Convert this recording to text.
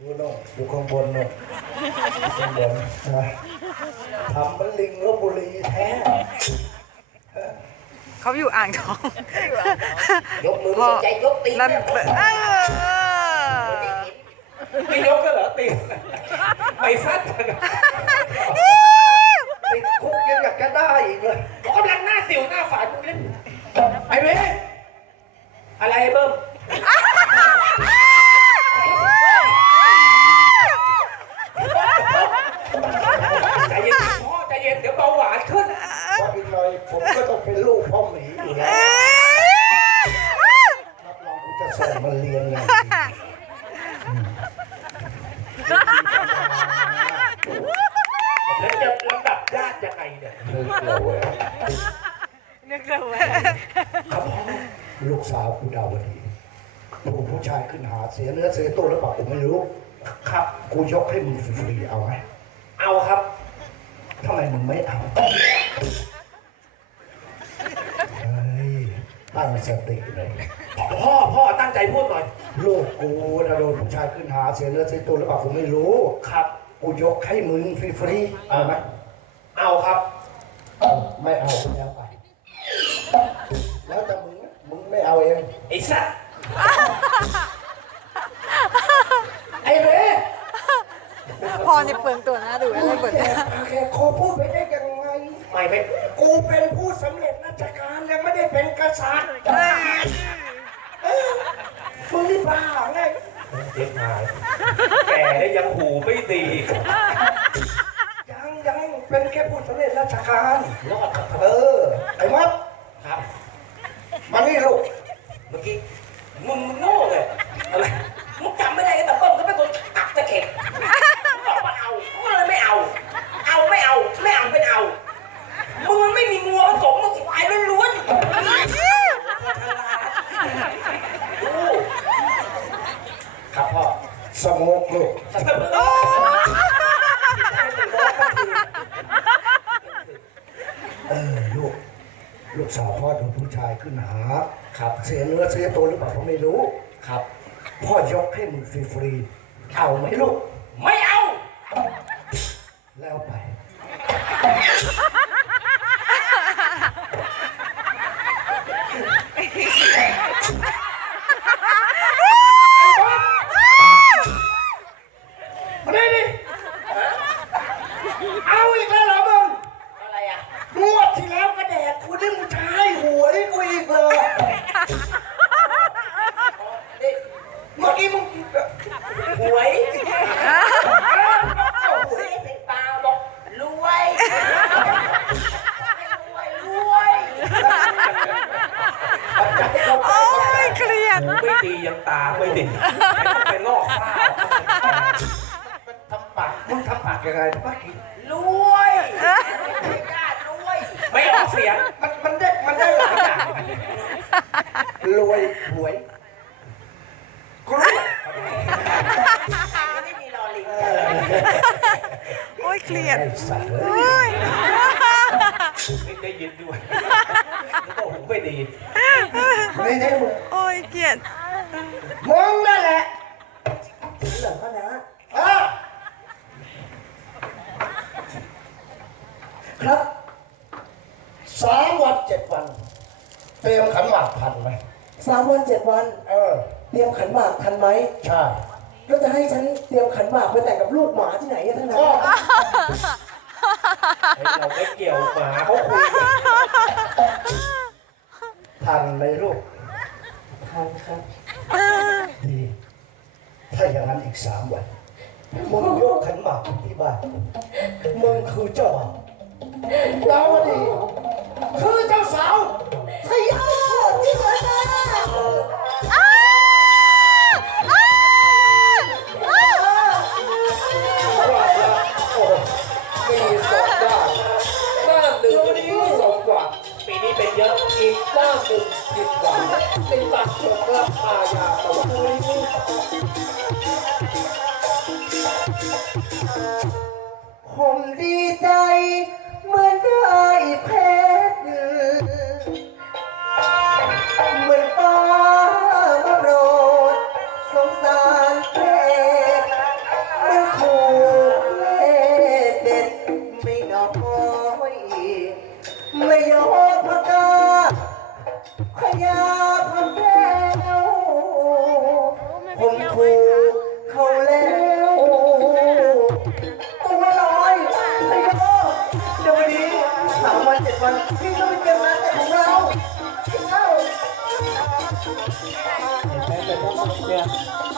ดูโน่นดูข้างบนโน่นข้างบนนะทำมันลิงลบบุรีแท้เขาอยู่อ่างทองยกมือไม่สนใจยกตีนนั่นเนี่ยเออไม่ยกก็เหรอตีไม่ซัดกัน ยังไงเนี่ยนึกเลยเว้ยนึกเลยเว้ยครับพ่อลูกสาวกูดาวดีถูกผู้ชายขึ้นหาเสียเนื้อเสียตัวหรือเปล่าผมไม่รู้ ครับกูยกให้มึงฟรีๆเอาไหมเอาครับทำไมมึงไม่เอาเฮ้ยตั้งสติเลยพ่อพ่อตั้งใจพูดหน่อย ลูกกูนะโดนผู้ชายขึ้นหาเสียเนื้อเสียตัวหรือเปล่าผมไม่รู้ ครับ กูยกให้มึงฟรีๆเอาไหม เอาครับ ไม่เอาแล้วไป แล้วแต่มึงนะมึงไม่เอาเอง ไอ้สัตว์ไอ้เบ้พอเนี่ยเปลืองตัวนะดูอะไรเปลืองแกแกขอพูดไปได้ยังไงไม่ไม่กูเป็นผู้สำเร็จราชการยังไม่ได้เป็นกษัตริย์เออมึงนี่บ้าไงเจ็บหายแก่ได้ยังหูไม่ดียังยัง เป็นแค่ผู้สำเร็จราชการรอดครับเออ ไอ้มัดครับ มานี่ลูก เมื่อกี้มึงมึงโง่เลยอะไรมึงจำไม่ได้แต่ต้นก็เป็นคนตักตะเข็บบอกว่าเอากูก็เลยไม่เอา เอาไม่เอา ไม่เอาเป็นเอา มึงมันไม่มีงัวผสมมึงควายล้วนๆดูครับพ่อสโมกลูก เออลูก ลูกสาวพ่อโดนผู้ชายขึ้นหา ครับ เสียเนื้อเสียตัวหรือเปล่าผมไม่รู้ ครับ พ่อยกให้มึงฟรีๆเอาไหมลูก ไม่เอา แล้วไป ดีไปลอกข้าวทำปากมึงทำปากยังไงเมื่อกี้รวยไม่กล้ารวย ไม่ออกเสียง มันมันได้มันได้หลายอย่างรวยหวยกล้วยไม่มีรอลิงโอ้ยเครียดไอ้สัตว์เอ้โอ้ยยไม่ได้ยินด้วยแล้วก็หูไม่ดีนี่นี่มึงโอ้ยเกลียด มึงนั่นแหละเหลืองก็นะเออครับสามวันเจ็ดวัน เตรียมขันหมากพันไหมสามวันเจ็ดวัน เออ เตรียมขันหมากทันไหมใช่แล้วจะให้ฉันเตรียมขันหมากไปแต่งกับลูกหมาที่ไหนอะท่านก็นะเราไม่เกี่ยวหมาเขาคุยกันทันในลูก ทันครับดี ถ้าอย่างนั้นอีกสามวันมึงยกขันหมากไปที่บ้านมึงคือเจ้าบ่าวเราดีคือเจ้าสาวเฮ้ยเอาที่เหมือนกันว่าแล้วโอ้มีสองด้านด้านหนึ่งสมหวังปีนี้เป็นเยอะอีกด้านหนึ่งผิดหวังติดตัดจบรับพายาตะวัน เจ็ดวันพี่ต้องไปเตรียมงานแต่ของเราเอ้า